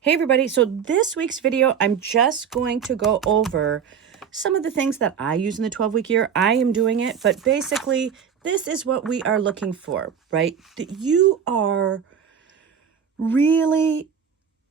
Hey everybody, so this week's video, I'm just going to go over some of the things that I use in the 12-week year. I am doing it, but basically this is what we are looking for, right? That you are really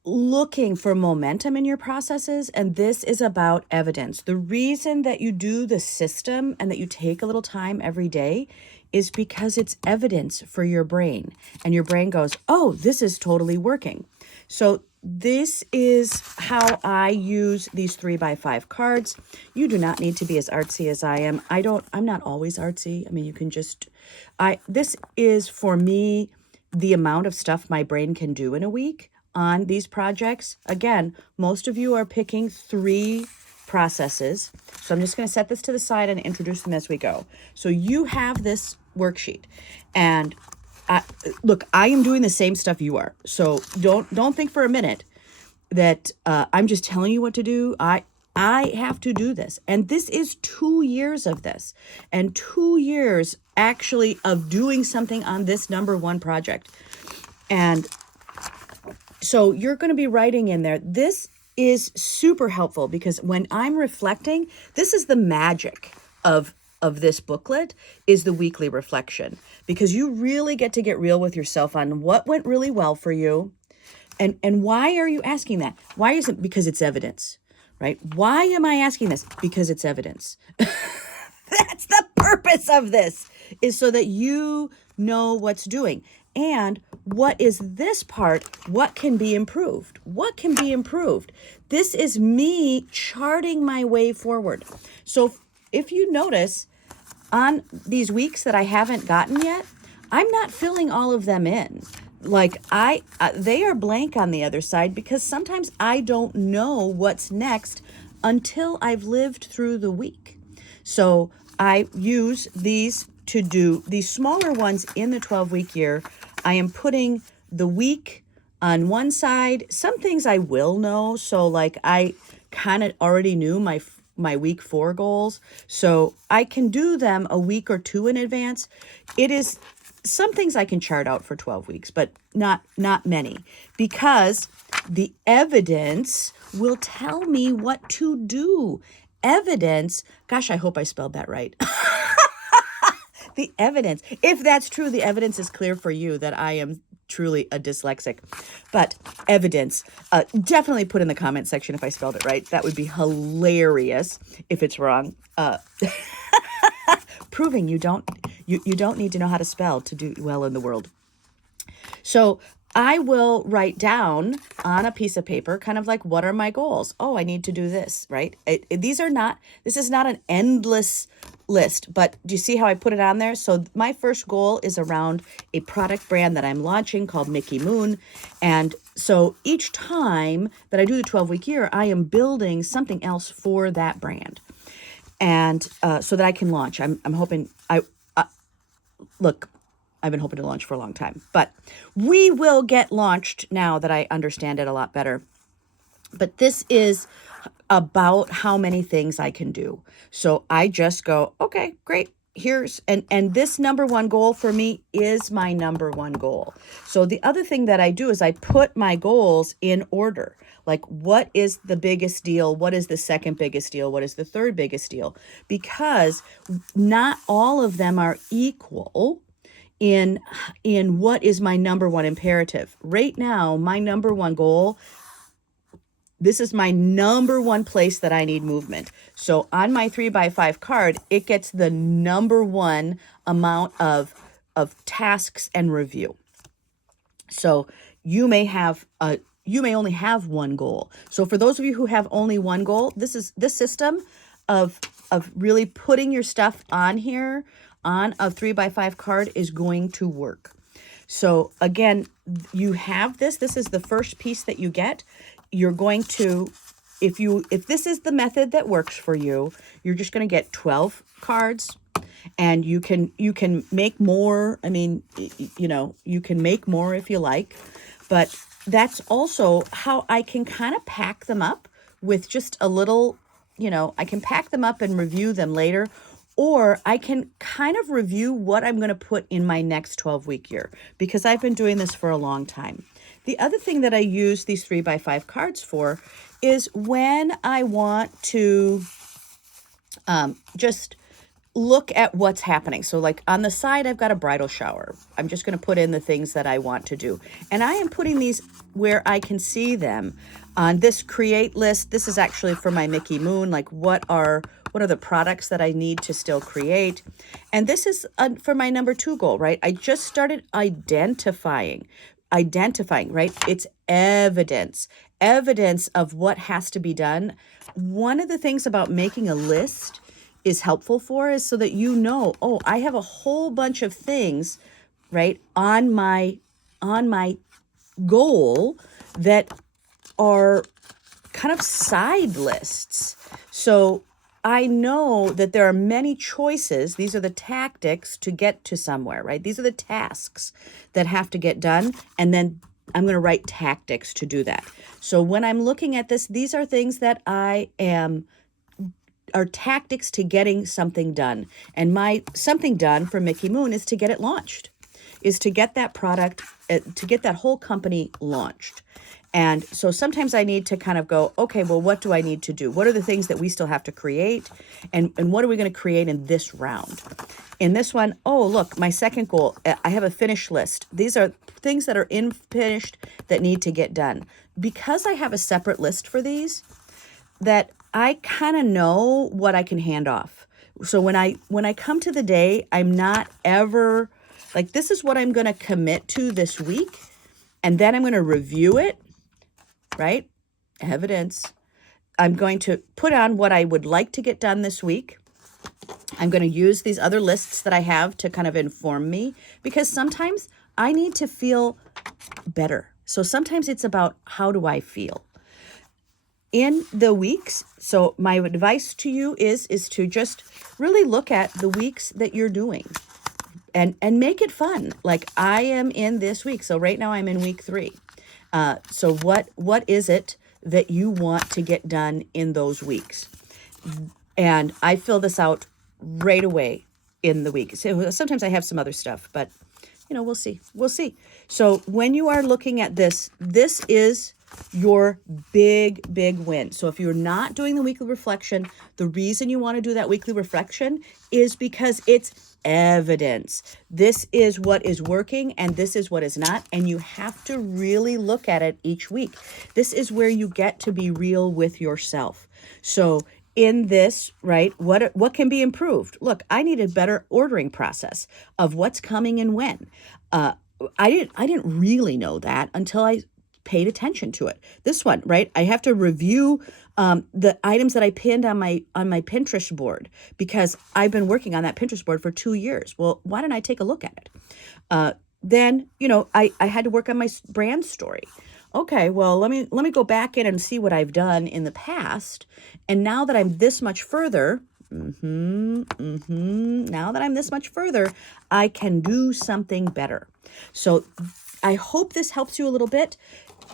looking for momentum in your processes, and this is about evidence. The reason that you do the system and that you take a little time every day is because it's evidence for your brain, and your brain goes, oh, this is totally working. So this is how I use these 3x5 cards. You do not need to be as artsy as I am. I'm not always artsy. I mean, you can just, this is for me, the amount of stuff my brain can do in a week on these projects. Again, most of you are picking 3 processes. So I'm just going to set this to the side and introduce them as we go. So you have this worksheet, and look, I am doing the same stuff you are. So don't think for a minute that I'm just telling you what to do. I have to do this. And this is 2 years of this, and 2 years actually of doing something on this number 1 project. And so you're going to be writing in there. This is super helpful because when I'm reflecting, this is the magic of this booklet, is the weekly reflection, because you really get real with yourself on what went really well for you. And why are you asking that? Why isn't? Because it's evidence, right? Why am I asking this? Because it's evidence. That's the purpose of this, is so that you know what's doing. And what is this part? What can be improved? What can be improved? This is me charting my way forward. So if you notice on these weeks that I haven't gotten yet, I'm not filling all of them in. Like they are blank on the other side, because sometimes I don't know what's next until I've lived through the week. So I use these to do these smaller ones in the 12-week year. I am putting the week on one side. Some things I will know. So like I kind of already knew my week 4 goals. So I can do them a week or 2 in advance. It is some things I can chart out for 12 weeks, but not many, because the evidence will tell me what to do. Evidence, gosh, I hope I spelled that right. The evidence, if that's true, the evidence is clear for you that I am truly a dyslexic. But evidence, definitely put in the comment section if I spelled it right. That would be hilarious if it's wrong. Proving you don't need to know how to spell to do well in the world. So I will write down on a piece of paper, kind of like, what are my goals? Oh, I need to do this, right? This is not an endless list, but do you see how I put it on there? So my first goal is around a product brand that I'm launching called Mickey Moon. And so each time that I do the 12-week year, I am building something else for that brand. And so that I can launch. I'm hoping, look, I've been hoping to launch for a long time, but we will get launched now that I understand it a lot better. But this is about how many things I can do. So I just go, okay, great. Here's, and this number 1 goal for me is my number 1 goal. So the other thing that I do is I put my goals in order. Like, what is the biggest deal? What is the second biggest deal? What is the third biggest deal? Because not all of them are equal in what is my number 1 imperative. Right now, my number 1 goal, this is my number 1 place that I need movement. So on my 3x5 card, it gets the number 1 amount of tasks and review. So you may only have 1 goal. So for those of you who have only 1 goal, this system of really putting your stuff on here on a 3x5 card is going to work. So again, you have this is the first piece that you get. You're going to, if this is the method that works for you, you're just going to get 12 cards, and you can make more. I mean, you can make more if you like, but that's also how I can kind of pack them up with just a little, I can pack them up and review them later, or I can kind of review what I'm going to put in my next 12-week year, because I've been doing this for a long time. The other thing that I use these 3x5 cards for is when I want to just look at what's happening. So like on the side, I've got a bridal shower. I'm just going to put in the things that I want to do. And I am putting these where I can see them on this create list. This is actually for my Mickey Moon. Like what are the products that I need to still create? And this is for my number 2 goal, right? I just started identifying, right? It's evidence of what has to be done. One of the things about making a list is helpful for is so that you know, oh, I have a whole bunch of things, right, on my goal that are kind of side lists. So I know that there are many choices. These are the tactics to get to somewhere, right? These are the tasks that have to get done. And then I'm going to write tactics to do that. So when I'm looking at this, these are things that are tactics to getting something done. And my something done for Mickey Moon is to get it launched, is to get that product, to get that whole company launched. And so sometimes I need to kind of go, okay, well, what do I need to do? What are the things that we still have to create? And what are we going to create in this round? In this one, oh, look, my second goal, I have a finish list. These are things that are finished that need to get done. Because I have a separate list for these, that I kind of know what I can hand off. So when I come to the day, I'm not ever like, this is what I'm going to commit to this week. And then I'm going to review it, right? Evidence. I'm going to put on what I would like to get done this week. I'm going to use these other lists that I have to kind of inform me, because sometimes I need to feel better. So sometimes it's about how do I feel in the weeks. So my advice to you is to just really look at the weeks that you're doing and make it fun. Like I am in this week. So right now I'm in week 3. So what is it that you want to get done in those weeks? And I fill this out right away in the week. So sometimes I have some other stuff, but we'll see. So when you are looking at this, this is your big win. So if you're not doing the weekly reflection, the reason you want to do that weekly reflection is because it's evidence. This is what is working and this is what is not. And you have to really look at it each week. This is where you get to be real with yourself. So in this, right, what can be improved? Look, I need a better ordering process of what's coming and when. I didn't really know that until I paid attention to it. This one, right? I have to review the items that I pinned on my Pinterest board, because I've been working on that Pinterest board for 2 years. Well, why don't I take a look at it? Then, I had to work on my brand story. Okay, well, let me go back in and see what I've done in the past. And now that I'm this much further, now that I'm this much further, I can do something better. So I hope this helps you a little bit.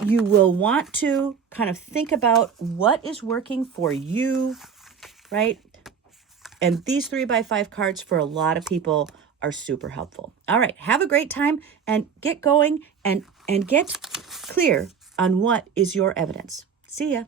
You will want to kind of think about what is working for you, right? And these 3x5 cards for a lot of people are super helpful. All right, have a great time and get going and get clear on what is your evidence. See ya.